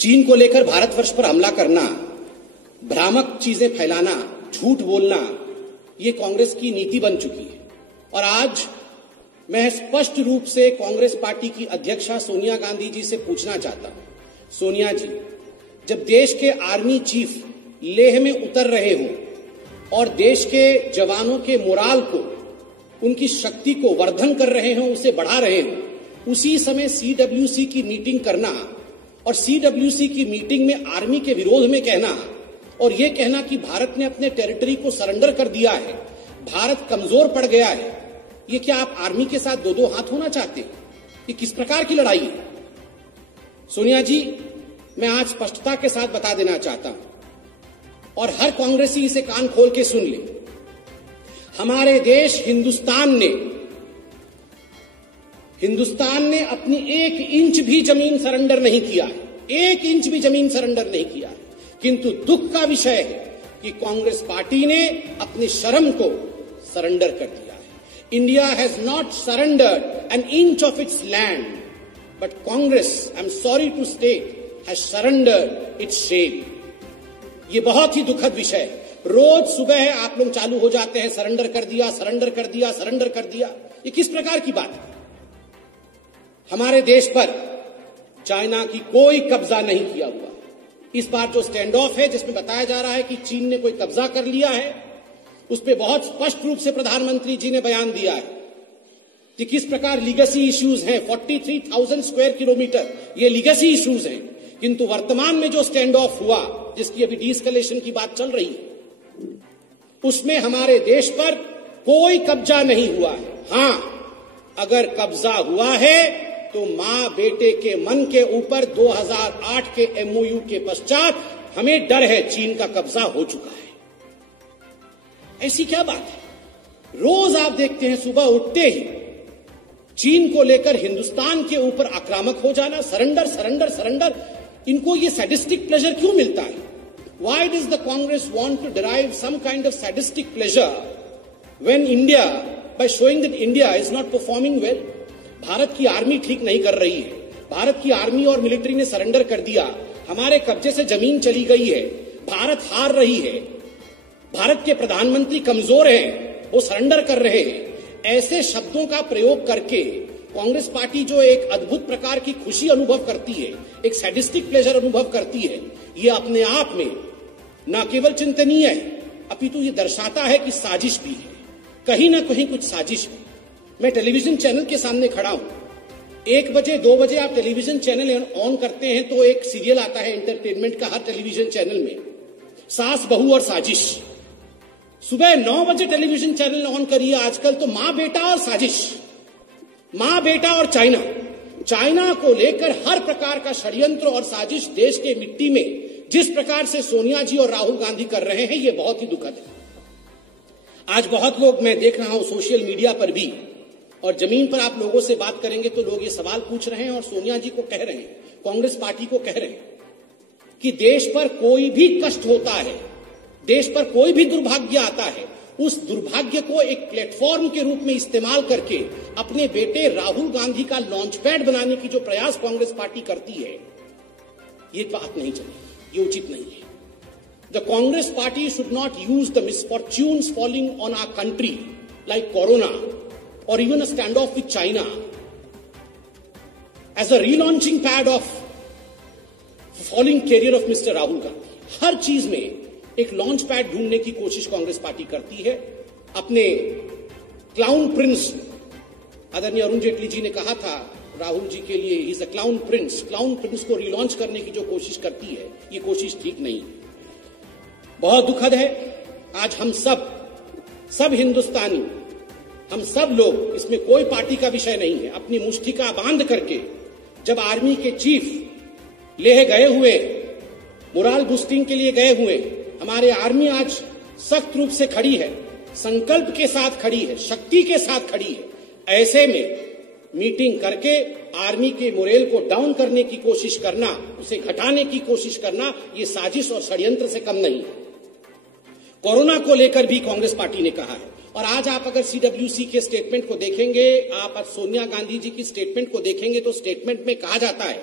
चीन को लेकर भारतवर्ष पर हमला करना, भ्रामक चीजें फैलाना, झूठ बोलना, ये कांग्रेस की नीति बन चुकी है। और आज मैं स्पष्ट रूप से कांग्रेस पार्टी की अध्यक्षा सोनिया गांधी जी से पूछना चाहता हूं, सोनिया जी, जब देश के आर्मी चीफ लेह में उतर रहे हो और देश के जवानों के मोराल को, उनकी शक्ति को वर्धन कर रहे हो, उसे बढ़ा रहे हो, उसी समय सीडब्ल्यूसी की मीटिंग करना और सीडब्ल्यूसी की मीटिंग में आर्मी के विरोध में कहना और यह कहना कि भारत ने अपने टेरिटरी को सरेंडर कर दिया है, भारत कमजोर पड़ गया है, ये क्या आप आर्मी के साथ दो दो हाथ होना चाहते हो? ये किस प्रकार की लड़ाई है? सोनिया जी, मैं आज स्पष्टता के साथ बता देना चाहता हूं और हर कांग्रेसी इसे कान खोल के सुन ले, हमारे देश हिंदुस्तान ने अपनी 1 इंच भी जमीन सरेंडर नहीं किया है, 1 इंच भी जमीन सरेंडर नहीं किया है। किंतु दुख का विषय है कि कांग्रेस पार्टी ने अपनी शर्म को सरेंडर कर दिया है। India has not surrendered an inch of its land, but Congress, I am sorry to state, has surrendered it's shame. ये बहुत ही दुखद विषय है। रोज सुबह आप लोग चालू हो जाते हैं, सरेंडर कर दिया, सरेंडर कर दिया, सरेंडर कर दिया। ये किस प्रकार की बात है? हमारे देश पर चाइना की कोई कब्जा नहीं किया हुआ। इस बार जो स्टैंड ऑफ है, जिसमें बताया जा रहा है कि चीन ने कोई कब्जा कर लिया है, उस पर बहुत स्पष्ट रूप से प्रधानमंत्री जी ने बयान दिया है कि किस प्रकार लीगेसी इश्यूज हैं। 43,000 स्क्वायर किलोमीटर ये लीगेसी इश्यूज हैं। किंतु वर्तमान में जो स्टैंड ऑफ हुआ, जिसकी अभी डीएस्केलेशन की बात चल रही है, उसमें हमारे देश पर कोई कब्जा नहीं हुआ है। हां, अगर कब्जा हुआ है तो मां बेटे के मन के ऊपर 2008 के एमओयू के पश्चात हमें डर है, चीन का कब्जा हो चुका है। ऐसी क्या बात है? रोज आप देखते हैं सुबह उठते ही चीन को लेकर हिंदुस्तान के ऊपर आक्रामक हो जाना, सरेंडर सरेंडर सरेंडर। इनको ये सैडिस्टिक प्लेजर क्यों मिलता है? Why does the Congress want to derive some kind of sadistic pleasure when India, by showing that India is not performing well? Bharat की आर्मी ठीक नहीं कर रही है, भारत की आर्मी और मिलिट्री ने सरेंडर कर दिया, हमारे कब्जे से जमीन चली गई है, भारत हार रही है, भारत के प्रधानमंत्री कमजोर हैं, वो सरेंडर कर रहे हैं। ऐसे शब्दों का प्रयोग करके कांग्रेस पार्टी जो एक अद्भुत प्रकार की खुशी अनुभव करती है, एक सैडिस्टिक प्लेजर अनुभव करती है, ये अपने आप में न केवल चिंतनीय है, अपितु ये दर्शाता है कि साजिश भी है, कहीं ना कहीं कुछ साजिश है। मैं टेलीविजन चैनल के सामने खड़ा हूं, 1 बजे 2 बजे आप टेलीविजन चैनल ऑन करते हैं तो एक सीरियल आता है एंटरटेनमेंट का हर टेलीविजन चैनल में, सास बहू और साजिश। सुबह 9 बजे टेलीविजन चैनल ऑन करिए आजकल तो मां बेटा और साजिश, मां बेटा और चाइना को लेकर हर प्रकार का षड्यंत्र और साजिश देश के मिट्टी में जिस प्रकार से सोनिया जी और राहुल गांधी कर रहे हैं, ये बहुत ही दुखद है। आज बहुत लोग, मैं देख रहा हूं सोशल मीडिया पर भी, और जमीन पर आप लोगों से बात करेंगे तो लोग ये सवाल पूछ रहे हैं और सोनिया जी को कह रहे हैं, कांग्रेस पार्टी को कह रहे हैं कि देश पर कोई भी कष्ट होता है, देश पर कोई भी दुर्भाग्य आता है, उस दुर्भाग्य को एक प्लेटफॉर्म के रूप में इस्तेमाल करके अपने बेटे राहुल गांधी का लॉन्च पैड बनाने की जो प्रयास कांग्रेस पार्टी करती है, ये बात नहीं चलेगी, ये उचित नहीं है। The Congress party should not use the misfortunes falling on our country like Corona or even a standoff with China as a relaunching pad of falling career of Mr. Rahul Gandhi. हर चीज में एक launch pad ढूंढने की कोशिश Congress party करती है। अपने clown Prince, आदरणीय अरुण जेटली जी ने कहा था राहुल जी के लिए, इज अ क्लाउन प्रिंस को रिलॉन्च करने की जो कोशिश करती है, ये कोशिश ठीक नहीं। बहुत दुखद है। आज हम सब हिंदुस्तानी, हम सब लोग, इसमें कोई पार्टी का विषय नहीं है, अपनी मुष्टिका बांध करके जब आर्मी के चीफ लेह गए हुए, मोराल बूस्टिंग के लिए गए हुए, हमारे आर्मी आज सख्त रूप से खड़ी है, संकल्प के साथ खड़ी है, शक्ति के साथ खड़ी है। ऐसे में मीटिंग करके आर्मी के मोरेल को डाउन करने की कोशिश करना, उसे घटाने की कोशिश करना, ये साजिश और षड्यंत्र से कम नहीं है। कोरोना को लेकर भी कांग्रेस पार्टी ने कहा है, और आज आप अगर सीडब्ल्यूसी के स्टेटमेंट को देखेंगे, आप आज सोनिया गांधी जी की स्टेटमेंट को देखेंगे तो स्टेटमेंट में कहा जाता है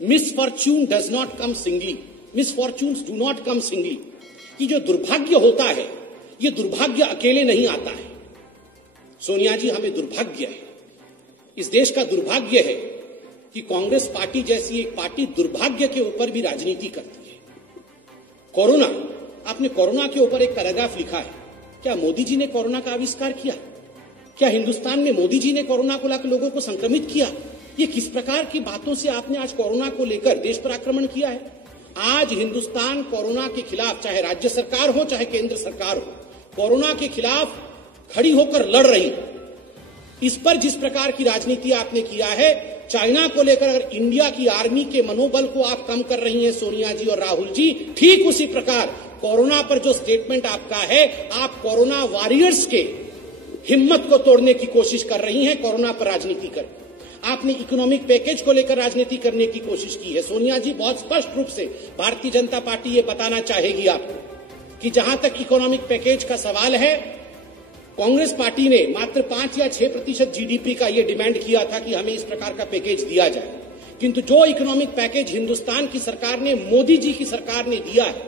misfortune does not come singly, misfortunes do not come singly. कि जो दुर्भाग्य होता है, ये दुर्भाग्य अकेले नहीं आता है। सोनिया जी, हमें दुर्भाग्य है, इस देश का दुर्भाग्य है कि कांग्रेस पार्टी जैसी एक पार्टी दुर्भाग्य के ऊपर भी राजनीति करती है। कोरोना, आपने कोरोना के ऊपर एक पैराग्राफ लिखा है। क्या मोदी जी ने कोरोना का आविष्कार किया? क्या हिंदुस्तान में मोदी जी ने कोरोना को लाकर लोगों को संक्रमित किया? ये किस प्रकार की बातों से आपने आज कोरोना को लेकर देश पर आक्रमण किया है? आज हिंदुस्तान कोरोना के खिलाफ, चाहे राज्य सरकार हो चाहे केंद्र सरकार हो, कोरोना के खिलाफ खड़ी होकर लड़ रही। इस पर जिस प्रकार की राजनीति आपने किया है, चाइना को लेकर अगर इंडिया की आर्मी के मनोबल को आप कम कर रही हैं सोनिया जी और राहुल जी, ठीक उसी प्रकार कोरोना पर जो स्टेटमेंट आपका है, आप कोरोना वॉरियर्स के हिम्मत को तोड़ने की कोशिश कर रही हैं कोरोना पर राजनीति कर। आपने इकोनॉमिक पैकेज को लेकर राजनीति करने की कोशिश की है। सोनिया जी, बहुत स्पष्ट रूप से भारतीय जनता पार्टी ये बताना चाहेगी आपको कि जहां तक इकोनॉमिक पैकेज का सवाल है, कांग्रेस पार्टी ने मात्र 5 या 6% जीडीपी का यह डिमांड किया था कि हमें इस प्रकार का पैकेज दिया जाए। किंतु जो इकोनॉमिक पैकेज हिंदुस्तान की सरकार ने, मोदी जी की सरकार ने दिया है,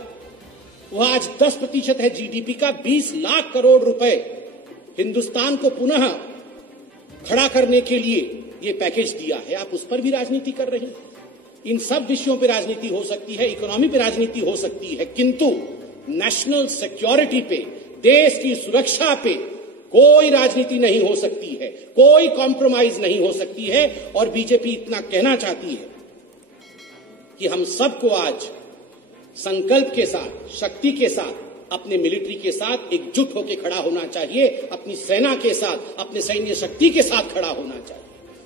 वह आज 10% है जीडीपी का। 20 लाख करोड़ रुपए हिंदुस्तान को पुनः खड़ा करने के लिए ये पैकेज दिया है। आप उस पर भी राजनीति कर रही हैं। इन सब विषयों पर राजनीति हो सकती है, इकोनॉमी पे राजनीति हो सकती है, किंतु नेशनल सिक्योरिटी पे, देश की सुरक्षा पे कोई राजनीति नहीं हो सकती है, कोई कॉम्प्रोमाइज नहीं हो सकती है। और बीजेपी इतना कहना चाहती है कि हम सबको आज संकल्प के साथ, शक्ति के साथ, अपने मिलिट्री के साथ एकजुट होकर खड़ा होना चाहिए, अपनी सेना के साथ, अपने सैन्य शक्ति के साथ खड़ा होना चाहिए।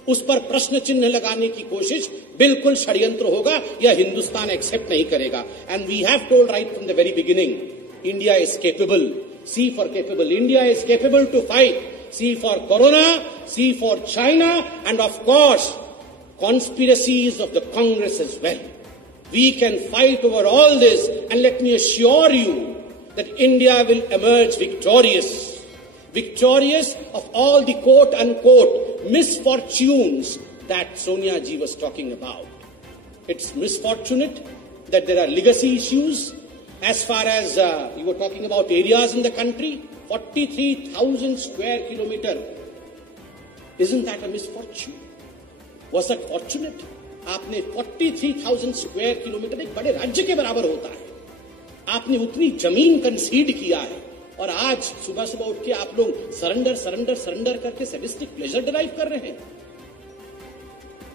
उस पर प्रश्न चिन्ह लगाने की कोशिश बिल्कुल षड्यंत्र होगा, यह हिंदुस्तान एक्सेप्ट नहीं करेगा। And we have told right from the very beginning, India is capable, C for capable. India is capable to fight. C for Corona, C for China, and of course, conspiracies of the Congress as well. We can fight over all this, and let me assure you that India will emerge victorious. Victorious of all the quote-unquote misfortunes that Sonia ji was talking about. It's misfortunate that there are legacy issues. As far as you were talking about areas in the country, 43,000 square kilometer. Isn't that a misfortune? Was that fortunate? आपने 43,000 square kilometer, एक बड़े राज्य के बराबर होता है, आपने उतनी जमीन कंसीड किया है, और आज सुबह सुबह उठ के आप लोग सरेंडर करके सैडिस्टिक प्लेजर डिराइव कर रहे हैं।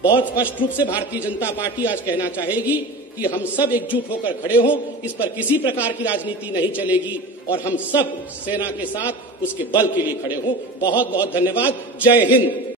बहुत स्पष्ट रूप से भारतीय जनता पार्टी आज कहना चाहेगी कि हम सब एकजुट होकर खड़े हों, इस पर किसी प्रकार की राजनीति नहीं चलेगी, और हम सब सेना के साथ उसके बल के लिए खड़े हों। बहुत बहुत धन्यवाद। जय हिंद।